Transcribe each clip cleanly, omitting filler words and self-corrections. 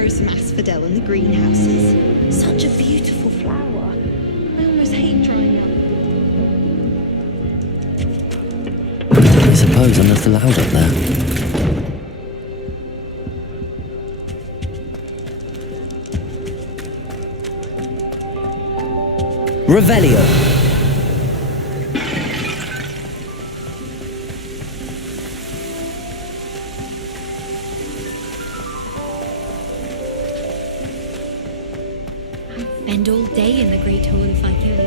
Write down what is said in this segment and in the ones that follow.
grow some asphodel in the greenhouses. Such a beautiful flower. I almost hate trying out. I suppose I'm not allowed up there. Revelio. Spend all day in the Great Hall if I could.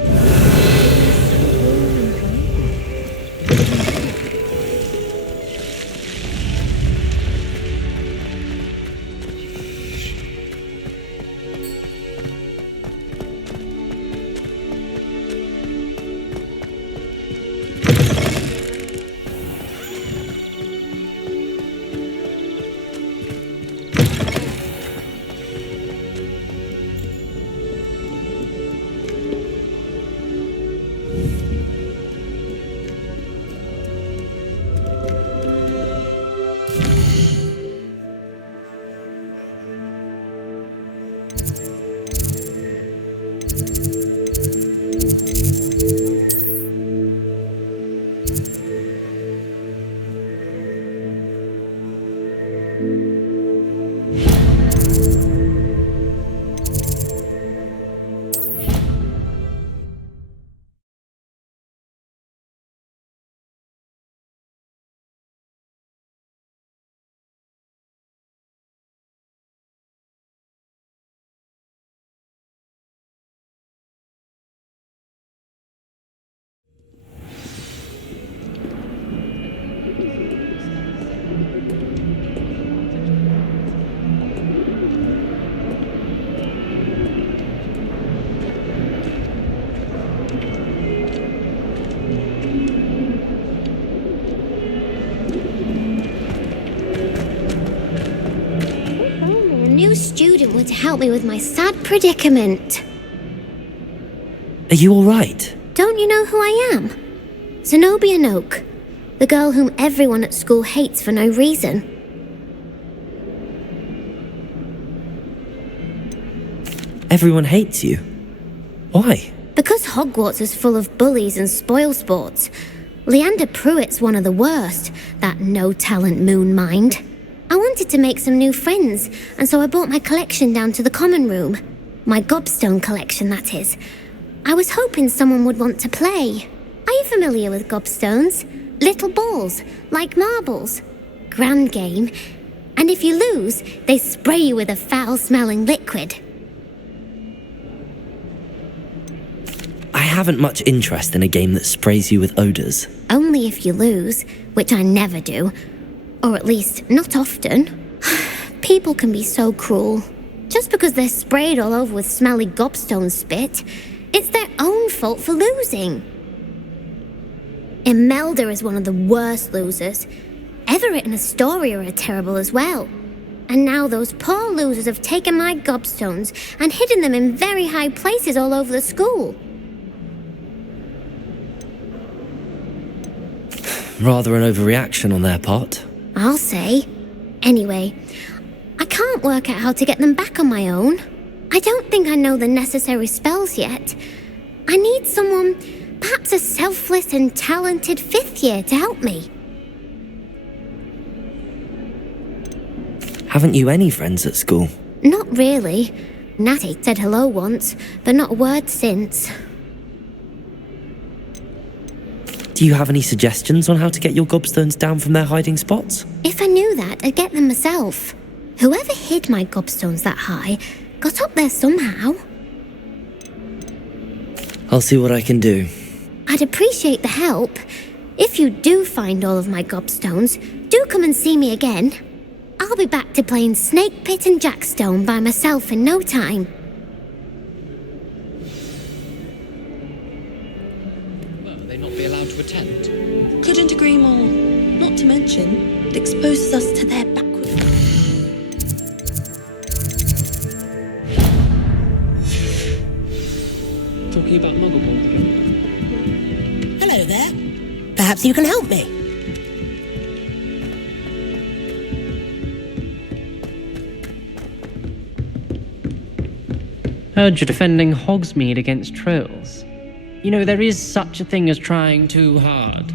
Student were to help me with my sad predicament. Are you alright? Don't you know who I am? Zenobia Noak, the girl whom everyone at school hates for no reason. Everyone hates you. Why? Because Hogwarts is full of bullies and spoilsports. Leander Pruitt's one of the worst, that no-talent moon mind. I wanted to make some new friends, and so I brought my collection down to the common room. My Gobstone collection, that is. I was hoping someone would want to play. Are you familiar with Gobstones? Little balls, like marbles. Grand game. And if you lose, they spray you with a foul-smelling liquid. I haven't much interest in a game that sprays you with odours. Only if you lose, which I never do. Or at least, not often. People can be so cruel. Just because they're sprayed all over with smelly Gobstone spit, it's their own fault for losing. Imelda is one of the worst losers. Everett and Astoria are terrible as well. And now those poor losers have taken my Gobstones and hidden them in very high places all over the school. Rather an overreaction on their part. I'll say. Anyway, I can't work out how to get them back on my own. I don't think I know the necessary spells yet. I need someone, perhaps a selfless and talented fifth year to help me. Haven't you any friends at school? Not really. Natty said hello once, but not a word since. Do you have any suggestions on how to get your Gobstones down from their hiding spots? If I knew that, I'd get them myself. Whoever hid my Gobstones that high got up there somehow. I'll see what I can do. I'd appreciate the help. If you do find all of my Gobstones, do come and see me again. I'll be back to playing Snake Pit and Jackstone by myself in no time. Not be allowed to attend. Couldn't agree more. Not to mention, it exposes us to their backward... Talking about Muggle again. Hello there. Perhaps you can help me. Heard you're defending Hogsmeade against trolls. You know, there is such a thing as trying too hard.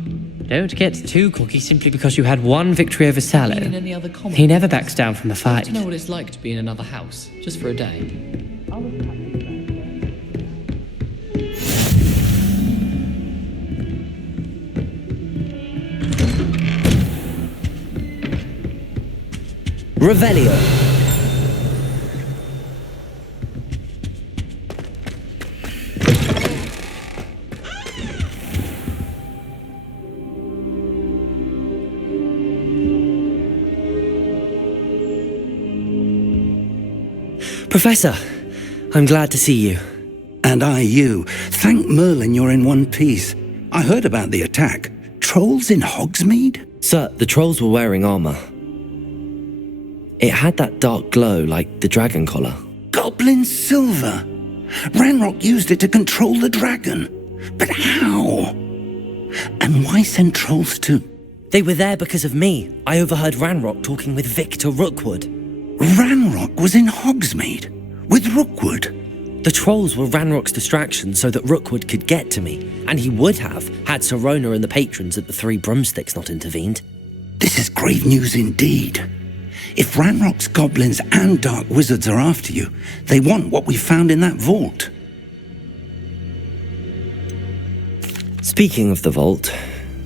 Don't get too cocky simply because you had one victory over Sallow. Any other comments? He never backs down from a fight. To know what it's like to be in another house, just for a day. Revelio. Professor, I'm glad to see you. And I you. Thank Merlin you're in one piece. I heard about the attack. Trolls in Hogsmeade? Sir, the trolls were wearing armor. It had that dark glow like the dragon collar. Goblin silver. Ranrock used it to control the dragon. But how? And why send trolls too? They were there because of me. I overheard Ranrock talking with Victor Rookwood. Ranrock was in Hogsmeade with Rookwood. The trolls were Ranrock's distraction so that Rookwood could get to me, and he would have had Serona and the patrons at the Three Broomsticks not intervened. This is grave news indeed. If Ranrock's goblins and dark wizards are after you, they want what we found in that vault. Speaking of the vault,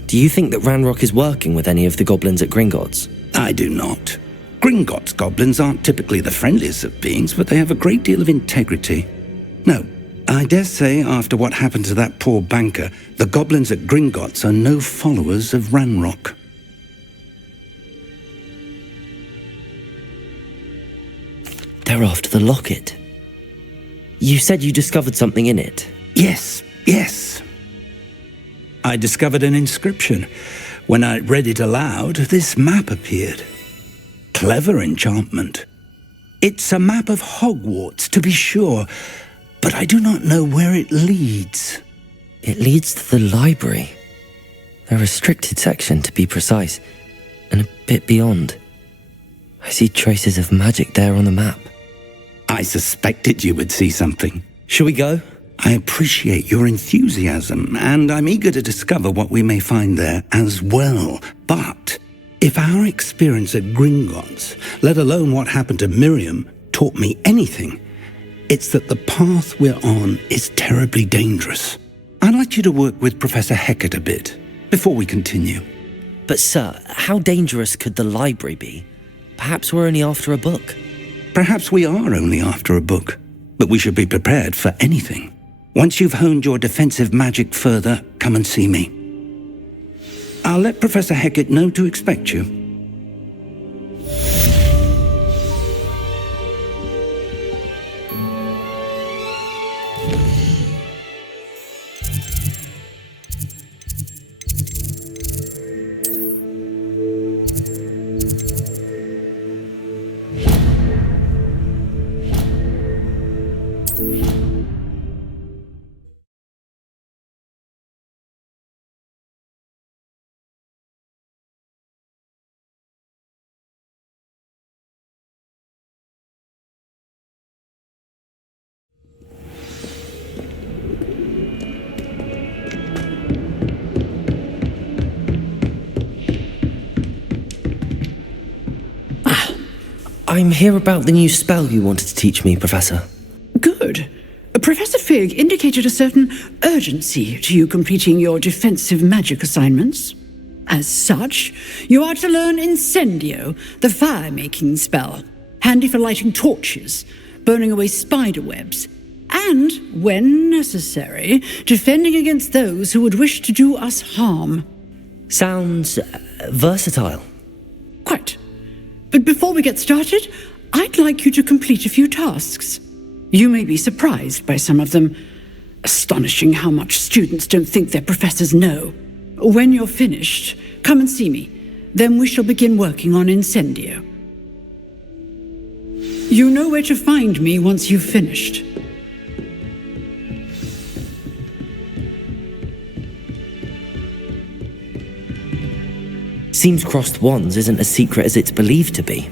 do you think that Ranrock is working with any of the goblins at Gringotts? I do not. Gringotts goblins aren't typically the friendliest of beings, but they have a great deal of integrity. No, I dare say after what happened to that poor banker, the goblins at Gringotts are no followers of Ranrock. They're after the locket. You said you discovered something in it. Yes. I discovered an inscription. When I read it aloud, this map appeared. Clever enchantment. It's a map of Hogwarts, to be sure, but I do not know where it leads. It leads to the library. A restricted section, to be precise, and a bit beyond. I see traces of magic there on the map. I suspected you would see something. Shall we go? I appreciate your enthusiasm, and I'm eager to discover what we may find there as well. But if our experience at Gringotts, let alone what happened to Miriam, taught me anything, it's that the path we're on is terribly dangerous. I'd like you to work with Professor Hecat a bit before we continue. But sir, how dangerous could the library be? Perhaps we're only after a book. Perhaps we are only after a book, but we should be prepared for anything. Once you've honed your defensive magic further, come and see me. I'll let Professor Hecat know to expect you. I'm here about the new spell you wanted to teach me, Professor. Good. Professor Fig indicated a certain urgency to you completing your defensive magic assignments. As such, you are to learn Incendio, the fire-making spell, handy for lighting torches, burning away spider webs, and, when necessary, defending against those who would wish to do us harm. Sounds versatile. Quite. But before we get started, I'd like you to complete a few tasks. You may be surprised by some of them. Astonishing how much students don't think their professors know. When you're finished, come and see me. Then we shall begin working on Incendio. You know where to find me once you've finished. Seems crossed wands isn't as secret as it's believed to be.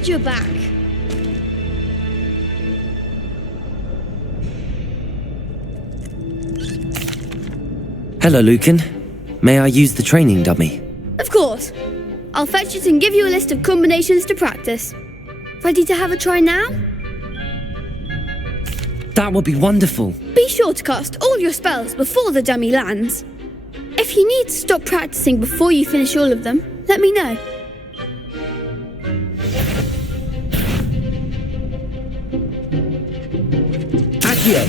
Glad you're back. Hello, Lucan. May I use the training dummy? Of course. I'll fetch it and give you a list of combinations to practice. Ready to have a try now? That would be wonderful. Be sure to cast all your spells before the dummy lands. If you need to stop practicing before you finish all of them, let me know. Accio!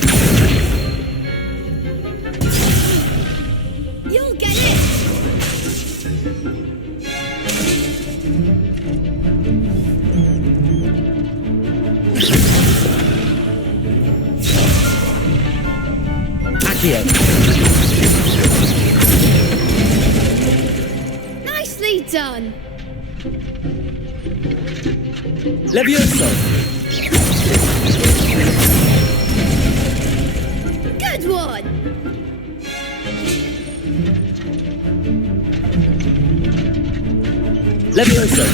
You'll get it! Accio! Nicely done! Levioso! Good one! Levioso!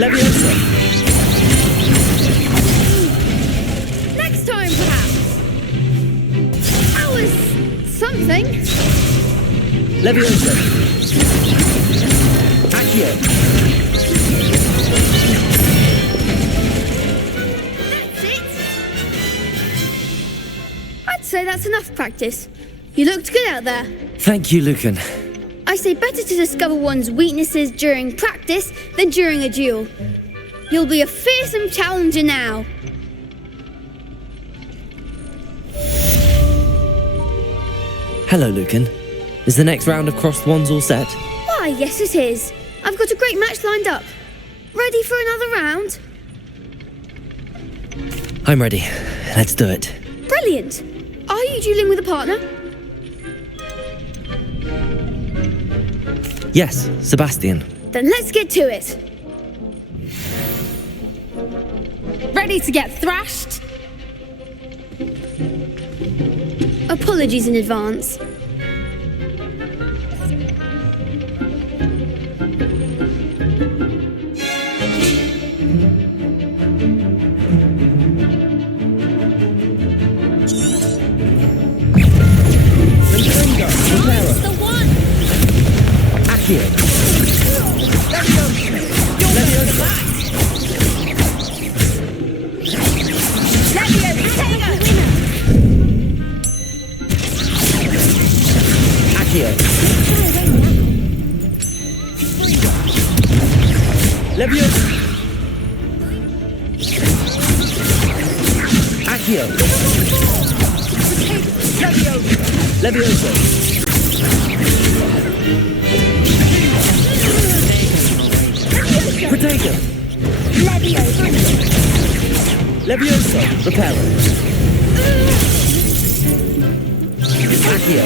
Levioso! Next time, perhaps! That was something. Levioso! Accio! That's it! I'd say that's enough practice. You looked good out there. Thank you, Lucan. I say better to discover one's weaknesses during practice than during a duel. You'll be a fearsome challenger now. Hello, Lucan. Is the next round of crossed wands all set? Why, yes it is. I've got a great match lined up. Ready for another round? I'm ready. Let's do it. Brilliant. Are you dueling with a partner? Yes, Sebastian. Then let's get to it. Ready to get thrashed? Apologies in advance. The one! Accio! Accio! Levioso! Accio! Levioso! Protego! Levioso! Reparo! Accio!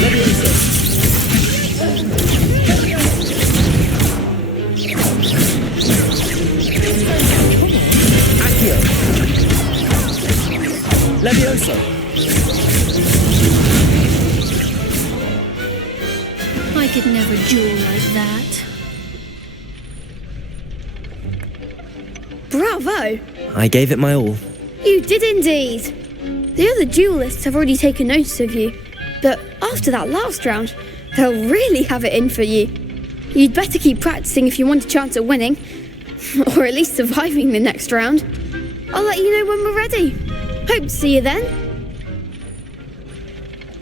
Levioso! Accio! Levioso! I could never duel like that. Bravo! I gave it my all. You did indeed. The other duelists have already taken notice of you, but after that last round, they'll really have it in for you. You'd better keep practicing if you want a chance at winning, or at least surviving the next round. I'll let you know when we're ready. Hope to see you then.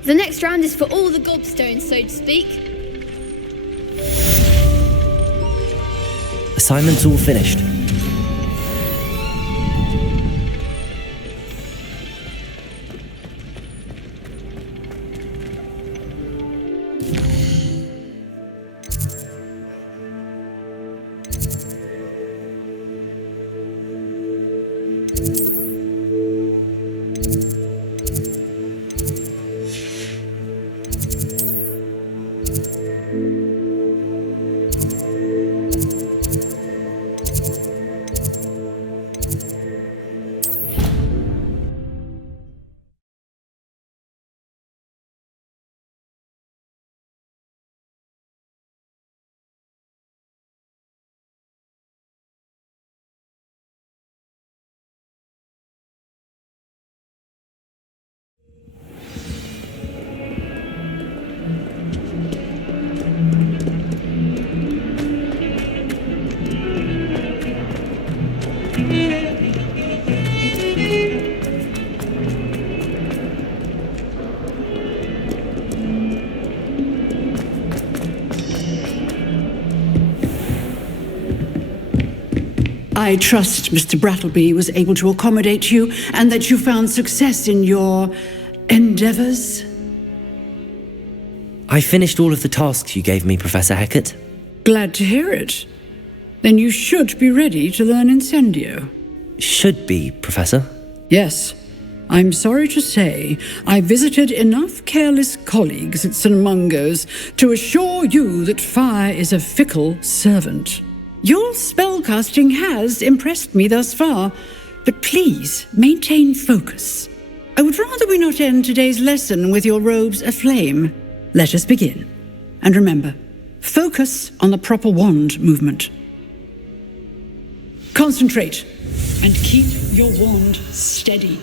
The next round is for all the Gobstones, so to speak. Assignment's all finished. I trust Mr. Brattleby was able to accommodate you and that you found success in your endeavors. I finished all of the tasks you gave me, Professor Hecat. Glad to hear it. Then you should be ready to learn Incendio. Should be, Professor. Yes. I'm sorry to say, I visited enough careless colleagues at St. Mungo's to assure you that fire is a fickle servant. Your spellcasting has impressed me thus far, but please maintain focus. I would rather we not end today's lesson with your robes aflame. Let us begin. And remember, focus on the proper wand movement. Concentrate, and keep your wand steady.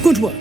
Good work.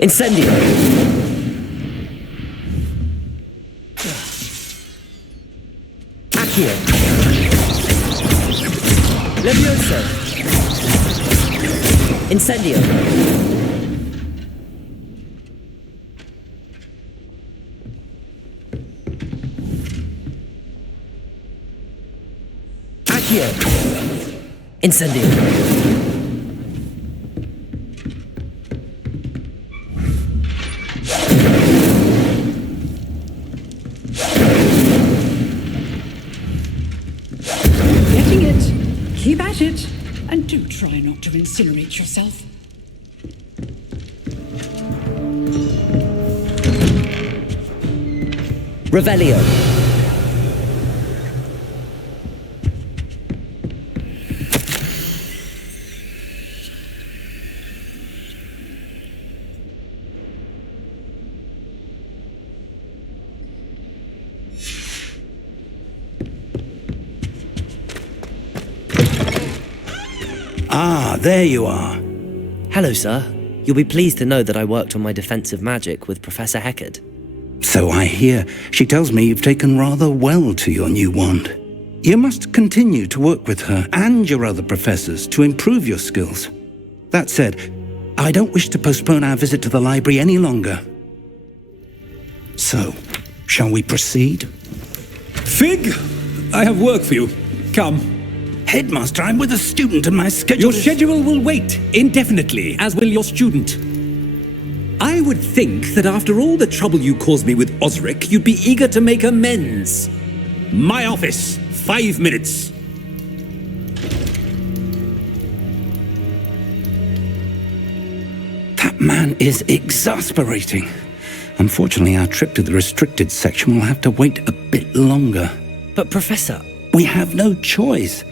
Incendio! Accio! Levioso! Incendio! Accio! Incendio! Keep at it, and do try not to incinerate yourself. Revelio. Ah, there you are. Hello, sir. You'll be pleased to know that I worked on my defensive magic with Professor Hecat. So I hear. She tells me you've taken rather well to your new wand. You must continue to work with her and your other professors to improve your skills. That said, I don't wish to postpone our visit to the library any longer. So, shall we proceed? Fig, I have work for you. Come. Headmaster, I'm with a student and my schedule Your schedule will wait indefinitely, as will your student. I would think that after all the trouble you caused me with Osric, you'd be eager to make amends. My office, 5 minutes. That man is exasperating. Unfortunately, our trip to the restricted section will have to wait a bit longer. But Professor... We have no choice.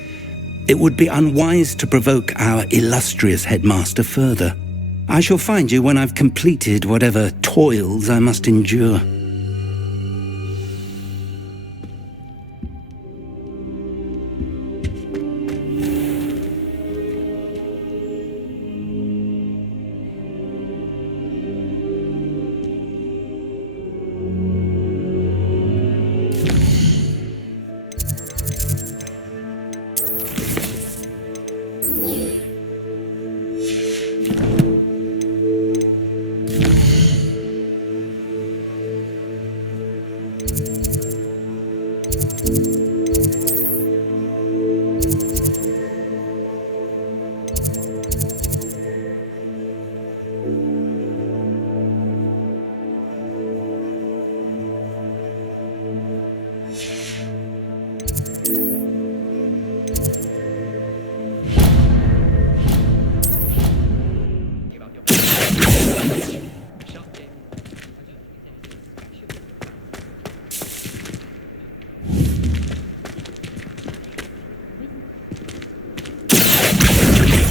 It would be unwise to provoke our illustrious headmaster further. I shall find you when I've completed whatever toils I must endure.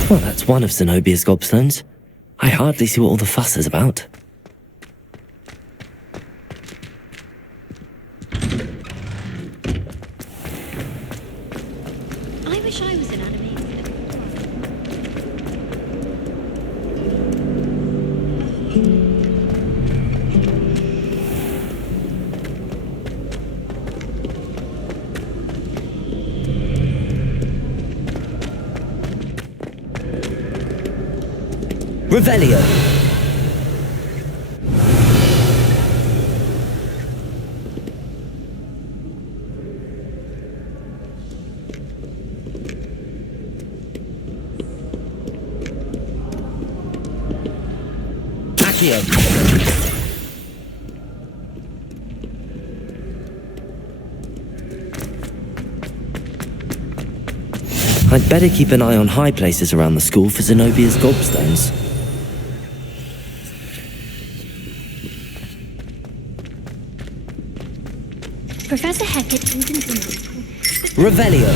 Well, that's one of Zenobia's Gobstones. I hardly see what all the fuss is about. I wish I was an animator. Revelio! Accio! I'd better keep an eye on high places around the school for Zenobia's Gobstones. Professor Hecat isn't in. Revelio!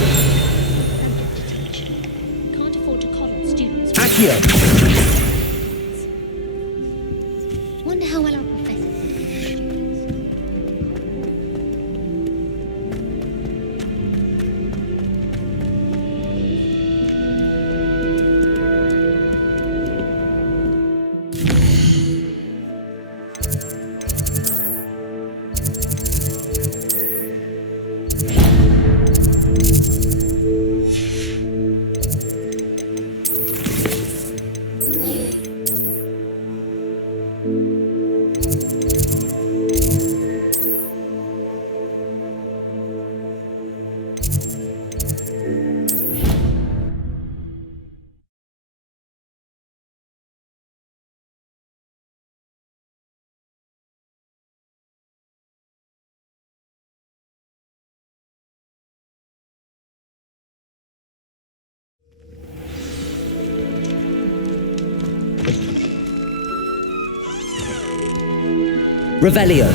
Can't afford to coddle students. Accio! Wonder how well our professor. Revelio!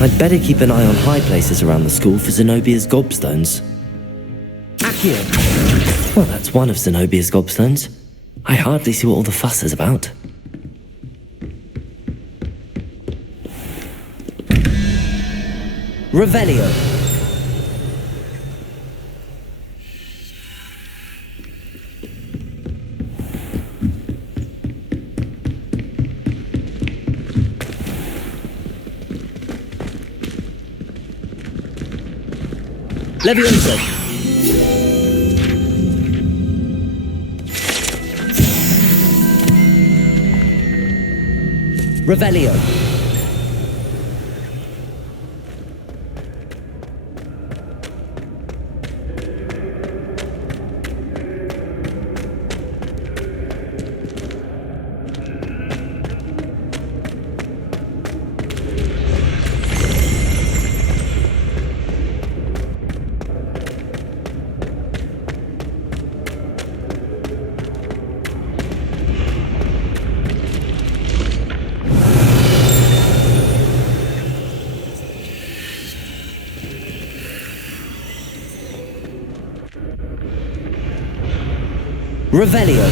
I'd better keep an eye on high places around the school for Zenobia's Gobstones. Accio! Well, that's one of Zenobia's Gobstones. I hardly see what all the fuss is about. Revelio! Levioso! Revelio! Revelio.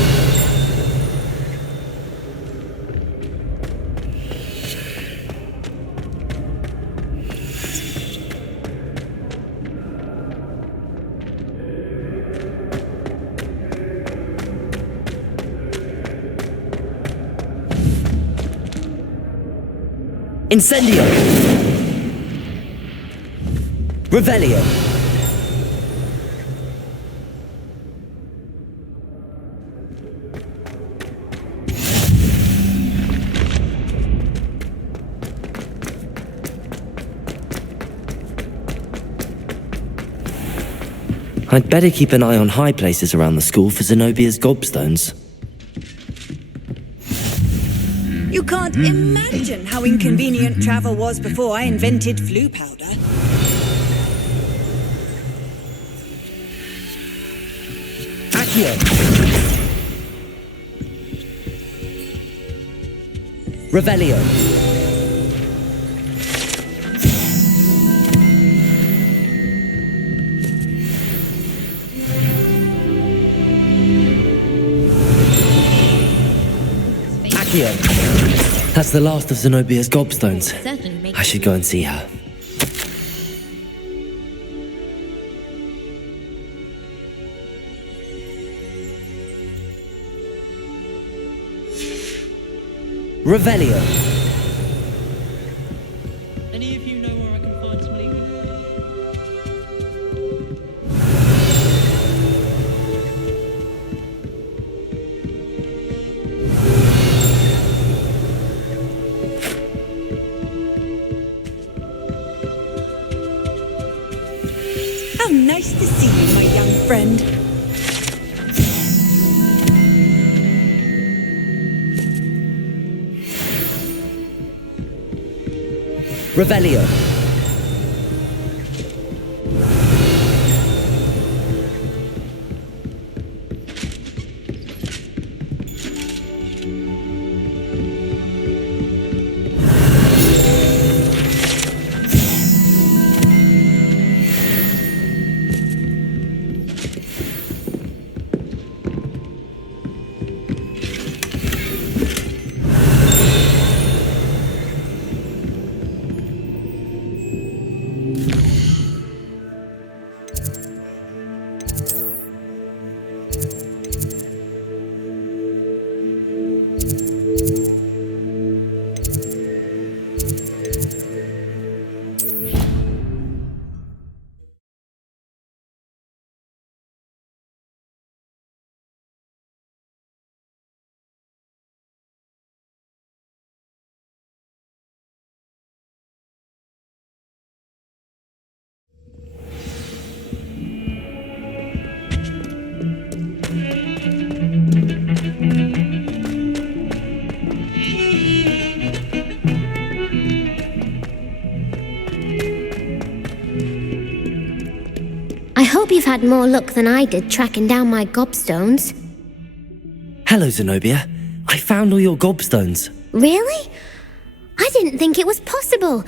Incendio! Revelio! I'd better keep an eye on high places around the school for Zenobia's Gobstones. You can't imagine how inconvenient travel was before I invented flu powder. Accio! Revelio! Accio! That's the last of Zenobia's Gobstones. I should go and see her. Revelio. Any of you know where I can find some legal? How nice to see you, my young friend. Revelio. I hope you've had more luck than I did tracking down my Gobstones. Hello, Zenobia. I found all your Gobstones. Really? I didn't think it was possible.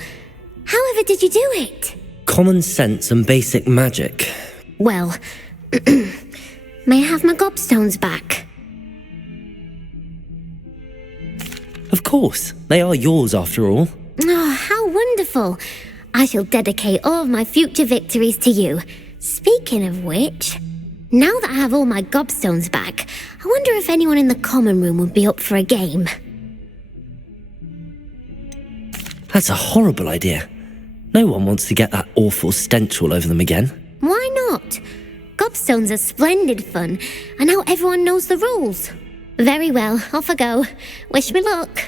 However did you do it? Common sense and basic magic. Well, may I have my Gobstones back? Of course. They are yours after all. Oh, how wonderful. I shall dedicate all of my future victories to you. Speaking of which, now that I have all my Gobstones back, I wonder if anyone in the common room would be up for a game. That's a horrible idea. No one wants to get that awful stench all over them again. Why not? Gobstones are splendid fun, and now everyone knows the rules. Very well, off I go. Wish me luck.